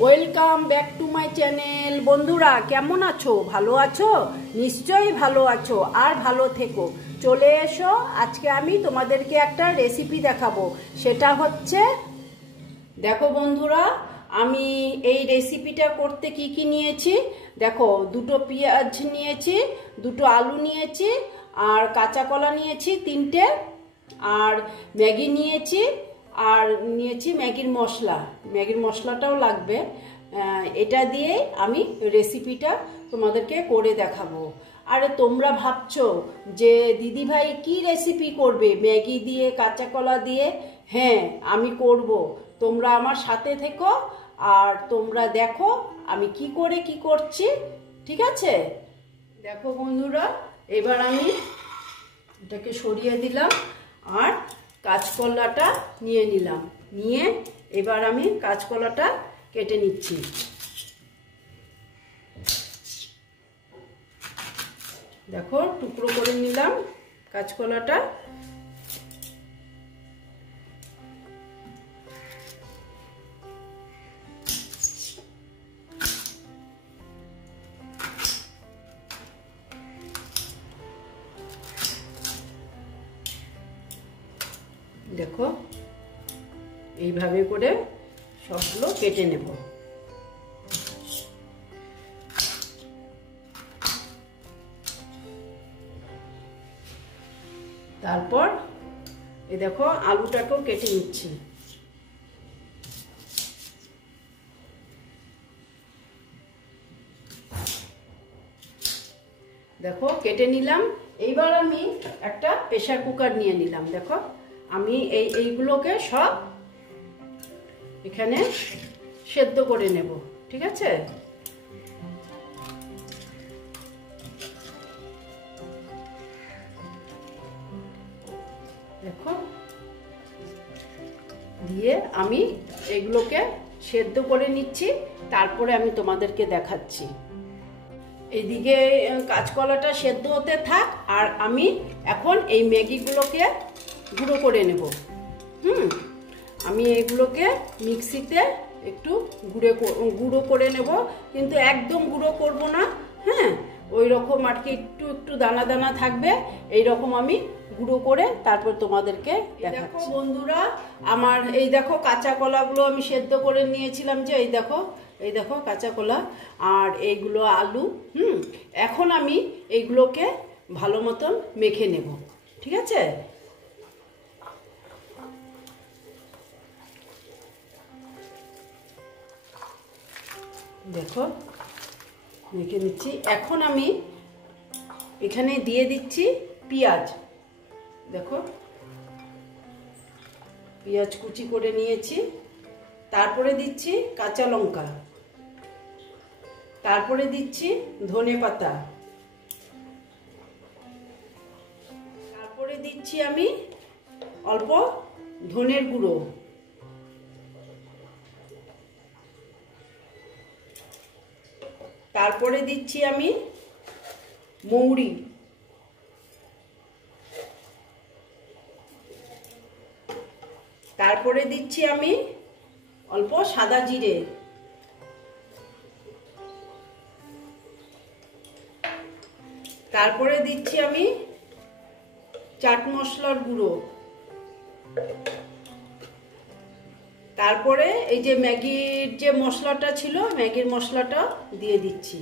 Welcome back to my channel. বন্ধুরা কেমন আছো? ভালো আছো? নিশ্চয়ই ভালো আছো, আর ভালো থেকো। চলে এসো, আজকে আমি তোমাদেরকে একটা রেসিপি দেখাবো। সেটা হচ্ছে, দেখো বন্ধুরা, আমি এই রেসিপিটা করতে কি কি নিয়েছি দেখো। দুটো পেঁয়াজ নিয়েছি, দুটো আলু নিয়েছি, আর কাঁচা কলা নিয়েছি তিনটে, আর ম্যাগি নিয়েছি, আর নিয়েছি ম্যাগির মশলা। ম্যাগির মশলাটাও লাগবে। এটা দিয়ে আমি রেসিপিটা তোমাদেরকে করে দেখাবো। আরে তোমরা ভাবছো যে দিদি ভাই কি রেসিপি করবে ম্যাগি দিয়ে, কাঁচা কলা দিয়ে? হ্যাঁ, আমি করব। তোমরা আমার সাথে থেকো আর তোমরা দেখো আমি কি করে কি করছি। ঠিক আছে? দেখো বন্ধুরা, এবার আমি এটাকে সরিয়ে দিলাম আর কাঁচকলাটা নিয়ে নিলাম। নিয়ে এবার আমি কাঁচকলাটা কেটে নিচ্ছি। দেখো, টুকরো করে নিলাম কাঁচকলাটা। দেখো, এইভাবে করে সবগুলো কেটে নেব। তারপর এই দেখো আলুটাকেও কেটে নিচ্ছি। দেখো কেটে নিলাম। এইবার আমি একটা প্রেসার কুকার নিয়ে নিলাম। দেখো, আমি এইগুলোকে সব এখানে সেদ্ধ করে নেব। ঠিক আছে? দেখো, দিয়ে আমি এগুলোকে সেদ্ধ করে নিচ্ছি, তারপরে আমি তোমাদেরকে দেখাচ্ছি। এইদিকে কাঁচকলাটা সেদ্ধ হতে থাক, আর আমি এখন এই ম্যাগিগুলোকে গুঁড়ো করে নেব। আমি এগুলোকে মিক্সিতে একটু গুঁড়ো করে নেব, কিন্তু একদম গুঁড়ো করব না। হ্যাঁ, ওই রকম আর কি, একটু একটু দানা দানা থাকবে। এই রকম আমি গুঁড়ো করে তারপর তোমাদেরকে দেখো। বন্ধুরা, আমার এই দেখো কাঁচা কলাগুলো আমি সেদ্ধ করে নিয়েছিলাম, যে এই দেখো কাঁচা কলা আর এইগুলো আলু। এখন আমি এইগুলোকে ভালো মতন মেখে নেব। ঠিক আছে? দেখো, মেখে নিচ্ছি। এখন আমি এখানে দিয়ে দিচ্ছি পেঁয়াজ। দেখো, পেঁয়াজ কুচি করে নিয়েছি। তারপরে দিচ্ছি কাঁচা লঙ্কা, তারপরে দিচ্ছি ধনে পাতা, তারপরে দিচ্ছি আমি অল্প ধনের গুঁড়ো, তারপরে দিচ্ছি আমি মৌরি, তারপরে দিচ্ছি আমি অল্প সাদা জিরে, তারপরে দিচ্ছি আমি চাট মশলার গুঁড়ো, তারপরে এই যে ম্যাগির যে মশলাটা ছিল, ম্যাগির মশলাটা দিয়ে দিচ্ছি।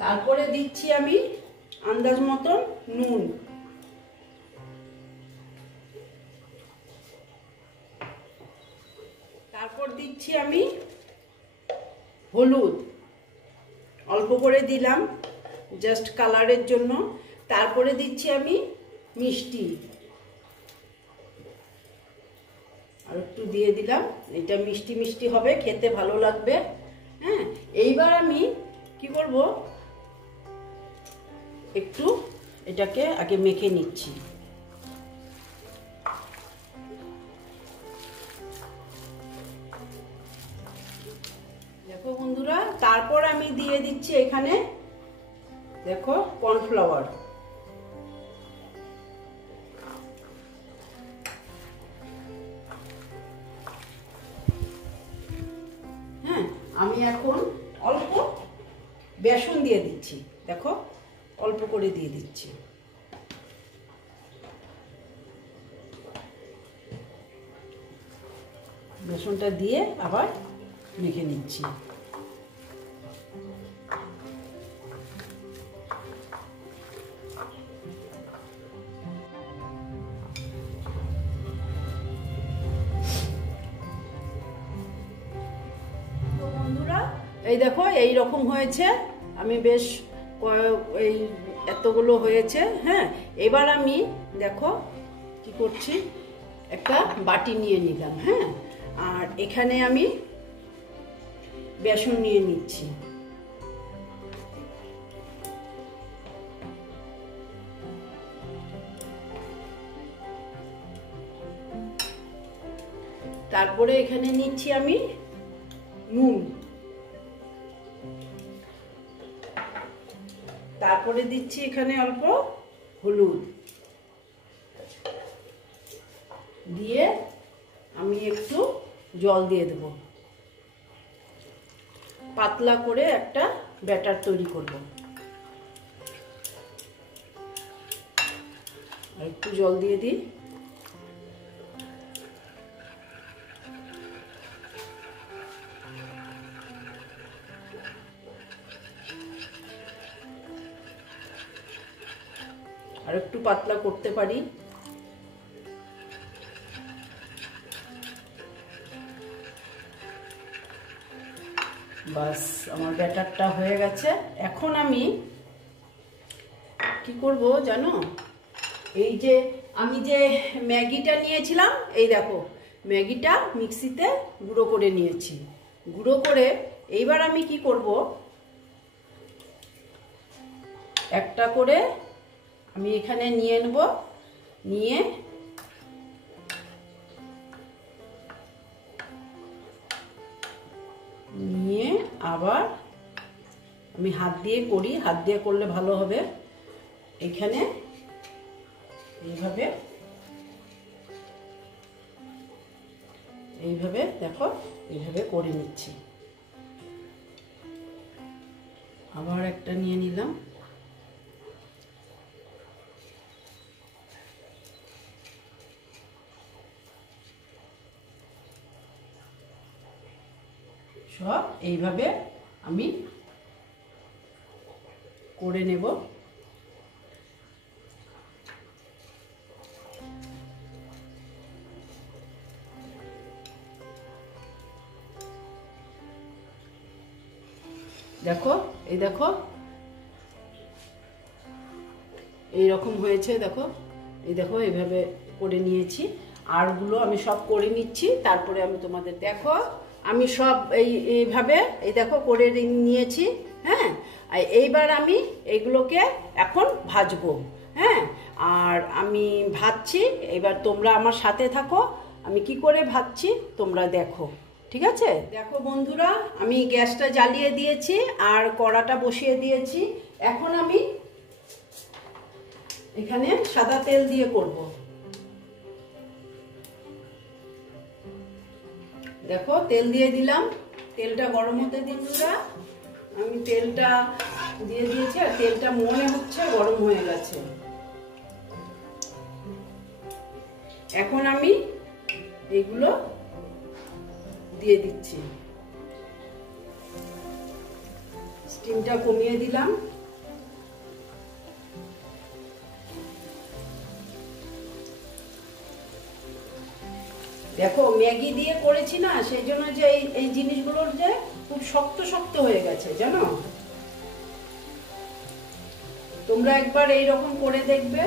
তারপরে দিচ্ছি আমি আন্দাজ মতন নুন, তারপর দিচ্ছি আমি হলুদ, অল্প করে দিলাম জাস্ট কালারের জন্য। তারপরে দিচ্ছি আমি মিষ্টি, আর একটু দিয়ে দিলাম। এটা মিষ্টি মিষ্টি হবে, খেতে ভালো লাগবে। হ্যাঁ, এইবার আমি কি করব, একটু এটাকে আগে মেখে নিচ্ছি। দেখো বন্ধুরা, তারপর আমি দিয়ে দিচ্ছি এখানে, দেখো, কর্নফ্লাওয়ার। আমি এখন অল্প বেসন দিয়ে দিচ্ছি, দেখো অল্প করে দিয়ে দিচ্ছি। বেসনটা দিয়ে আবার মেখে নিচ্ছি। বন্ধুরা এই দেখো এই রকম হয়েছে, আমি বেশ এই এতগুলো হয়েছে। হ্যাঁ, এবার আমি দেখো কি করছি, একটা বাটি নিয়ে নিলাম। হ্যাঁ, আর এখানে আমি বেসন নিয়ে নিচ্ছি। তারপরে এখানে নিচ্ছি আমি নুন, তারপরে দিচ্ছি এখানে অল্প হলুদ দিয়ে আমি একটু জল দিয়ে দেব, পাতলা করে একটা ব্যাটার তৈরি করব। আর একটু জল দিয়ে দিই। আর একটু পাতলা করতে পারি। বাস আমার ব্যাটারটা হয়ে গেছে। এখন আমি কি করব জানো, এই যে আমি যে ম্যাগিটা নিয়েছিলাম, এই দেখো ম্যাগিটা মিক্সিতে গুঁড়ো করে নিয়েছি। গুঁড়ো করে এইবার আমি কি করব, একটা করে আমি এখানে নিয়ে নেব, নিয়ে নিয়ে আবার আমি হাত দিয়ে করি, হাত দিয়ে করলে ভালো হবে। এখানে এইভাবে এইভাবে দেখো এইভাবে করে নিচ্ছি। আবার একটা নিয়ে নিলাম। সব এইভাবে আমি করে নেব। দেখো এই দেখো এই রকম হয়েছে, দেখো এই দেখো এইভাবে করে নিয়েছি। আরগুলো আমি সব করে নিচ্ছি, তারপরে আমি তোমাদের দেখো আমি সব এইভাবে এই দেখো করে নিয়েছি। হ্যাঁ, এইবার আমি এইগুলোকে এখন ভাজবো। হ্যাঁ, আর আমি ভাজছি, এবার তোমরা আমার সাথে থাকো, আমি কি করে ভাজছি তোমরা দেখো। ঠিক আছে, দেখো বন্ধুরা আমি গ্যাসটা জ্বালিয়ে দিয়েছি আর কড়াটা বসিয়ে দিয়েছি। এখন আমি এখানে সাদা তেল দিয়ে করব। দেখো তেল দিয়ে দিলাম, তেলটা গরম হতে দিন। আমি তেলটা দিয়ে দিয়েছি আর তেলটা মনে হচ্ছে গরম হয়ে গেছে। এখন আমি এগুলো দিয়ে দিচ্ছি। স্টিমটা কমিয়ে দিলাম। দেখো ম্যাগি দিয়ে করেছি না, সেই জন্য যে এই জিনিসগুলোর যে খুব শক্ত শক্ত হয়ে গেছে জানো। তোমরা একবার এই রকম করে দেখবে।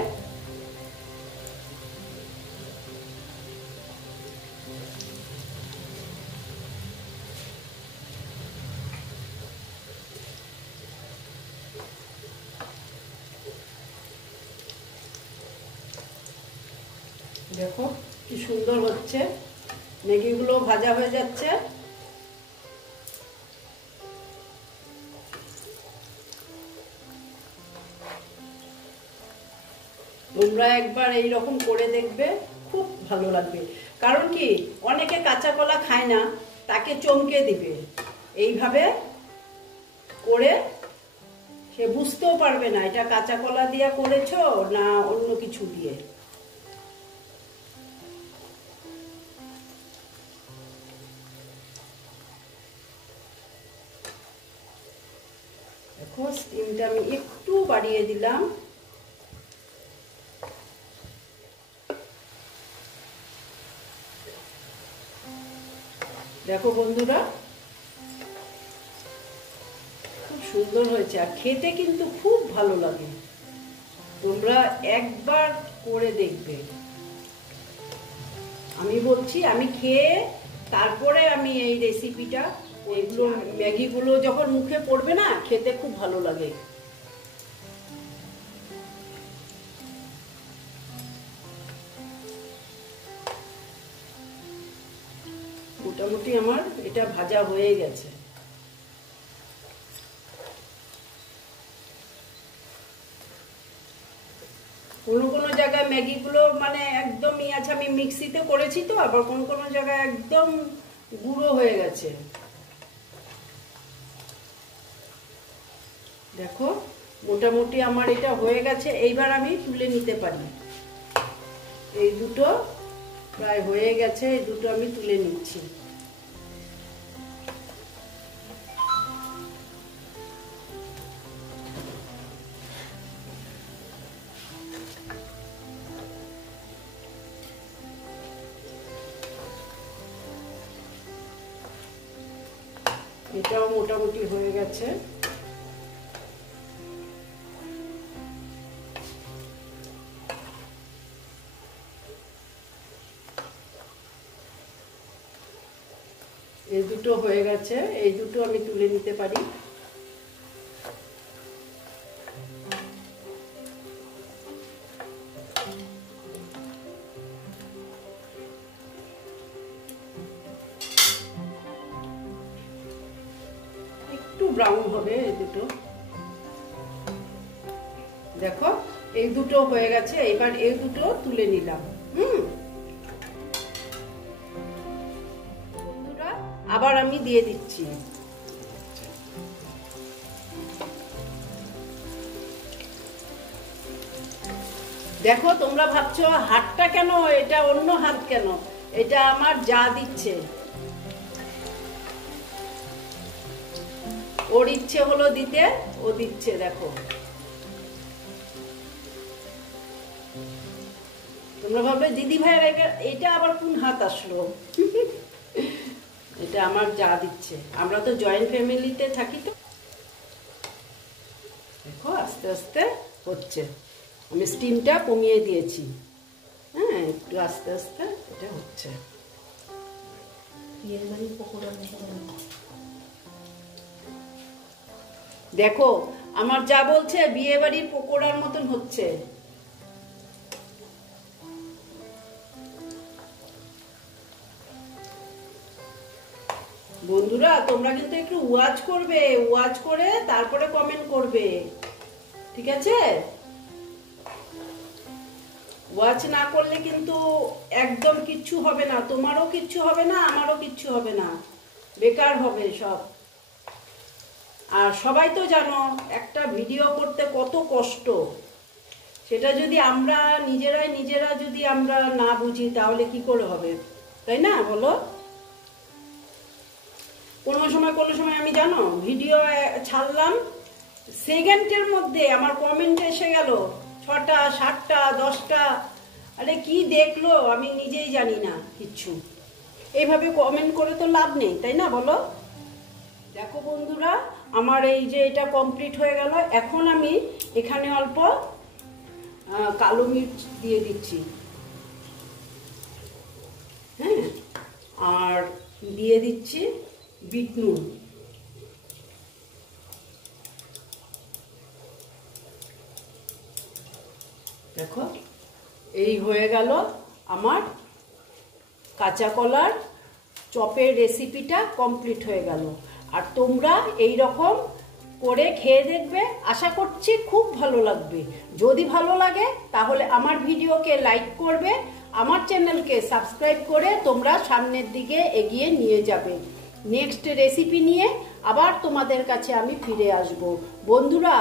দেখো কি সুন্দর হচ্ছে, ম্যাগিগুলো ভাজা হয়ে যাচ্ছে। তোমরা একবার এই রকম করে দেখবে, খুব ভালো লাগবে। কারণ কি, অনেকে কাঁচা কলা খায় না, তাকে চমকে দিবে। এইভাবে করে সে বুঝতেও পারবে না এটা কাঁচা কলা দিয়ে করেছো না অন্য কিছু দিয়ে। দেখো স্টিমটা আমি একটু বাড়িয়ে দিলাম। দেখো বন্ধুরা খুব সুন্দর হয়েছে আর খেতে কিন্তু খুব ভালো লাগে। তোমরা একবার করে দেখবে। আমি বলছি আমি খেয়ে তারপরে আমি এই রেসিপিটা এগুলো ম্যাগিগুলো যখন মুখে পড়বে না খেতে খুব ভালো লাগে। মোটামুটি আমার এটা ভাজা হয়ে গেছে। কোনো কোনো জায়গায় ম্যাগিগুলো মানে একদমই আছে, আমি মিক্সিতে করেছি তো, আবার কোনো কোনো জায়গায় একদম গুঁড়ো হয়ে গেছে। দেখো মোটামুটি আমার এটা হয়ে গেছে, এইবার আমি তুলে নিতে পারি। এই দুটো প্রায় হয়ে গেছে, এই দুটো আমি তুলে নিচ্ছি। এটাও মোটামুটি হয়ে গেছে। এই দুটো হয়ে গেছে, এই দুটো আমি তুলে নিতে পারি। একটু ব্রাউন হবে এই দুটো। দেখো এই দুটো হয়ে গেছে, এবার এই দুটো তুলে নিলাম। বন্ধুরা আবার আমি দিয়ে দিচ্ছি। দেখো তোমরা ভাবছো হাতটা কেন, এটা অন্য হাত কেন, এটা আমার যা দিচ্ছে, ওর ইচ্ছে হলো দিতে, ও দিচ্ছে। দেখো তোমরা ভাববে দিদি ভাইয়ের এটা আবার কোন হাত আসলো। এটা আমার যা দিচ্ছে, আমরা তো জয়েন্ট ফ্যামিলিতে থাকি তো। দেখো আস্তে আস্তে হচ্ছে, আমি স্টিমটা কমিয়ে দিয়েছি। হ্যাঁ একটু আস্তে আস্তে এটা হচ্ছে। দেখো আমার যা বলছে বিয়ে বাড়ির পকোড়ার মতন হচ্ছে। বন্ধুরা তোমরা কিন্তু একটু ওয়াচ করবে, ওয়াচ করে তারপরে কমেন্ট করবে, ঠিক আছে? ওয়াচ না করলে কিন্তু একদম কিচ্ছু হবে না, তোমারও কিচ্ছু হবে না, আমারও কিচ্ছু হবে না, বেকার হবে সব। আর সবাই তো জানো একটা ভিডিও করতে কত কষ্ট, সেটা যদি আমরা নিজেরা যদি আমরা না বুঝি তাহলে কি করে হবে, তাই না বলো? কোনো সময় আমি জানো ভিডিও ছাড়লাম, সেকেন্ডের মধ্যে আমার কমেন্ট এসে গেল 6টা 7টা 10টা। আরে কি দেখলো আমি নিজেই জানি না কিচ্ছু। এইভাবে কমেন্ট করে তো লাভ নেই, তাই না বলো? দেখো বন্ধুরা আমার এই যে এটা কমপ্লিট হয়ে গেল। এখন আমি এখানে অল্প কালো মির্চ দিয়ে দিচ্ছি। হ্যাঁ আর দিয়ে দিচ্ছি বিট নুন। দেখো এই হয়ে গেল আমার কাঁচা কলার চপের রেসিপিটা কমপ্লিট হয়ে গেল। আর তোমরা এই রকম করে খেয়ে দেখবে, আশা করছি খুব ভালো লাগবে। যদি ভালো লাগে তাহলে আমার ভিডিওকে লাইক করবে, আমার চ্যানেলকে সাবস্ক্রাইব করে তোমরা সামনের দিকে এগিয়ে নিয়ে যাবে। নেক্সট রেসিপি নিয়ে আবার তোমাদের কাছে আমি ফিরে আসব। বন্ধুরা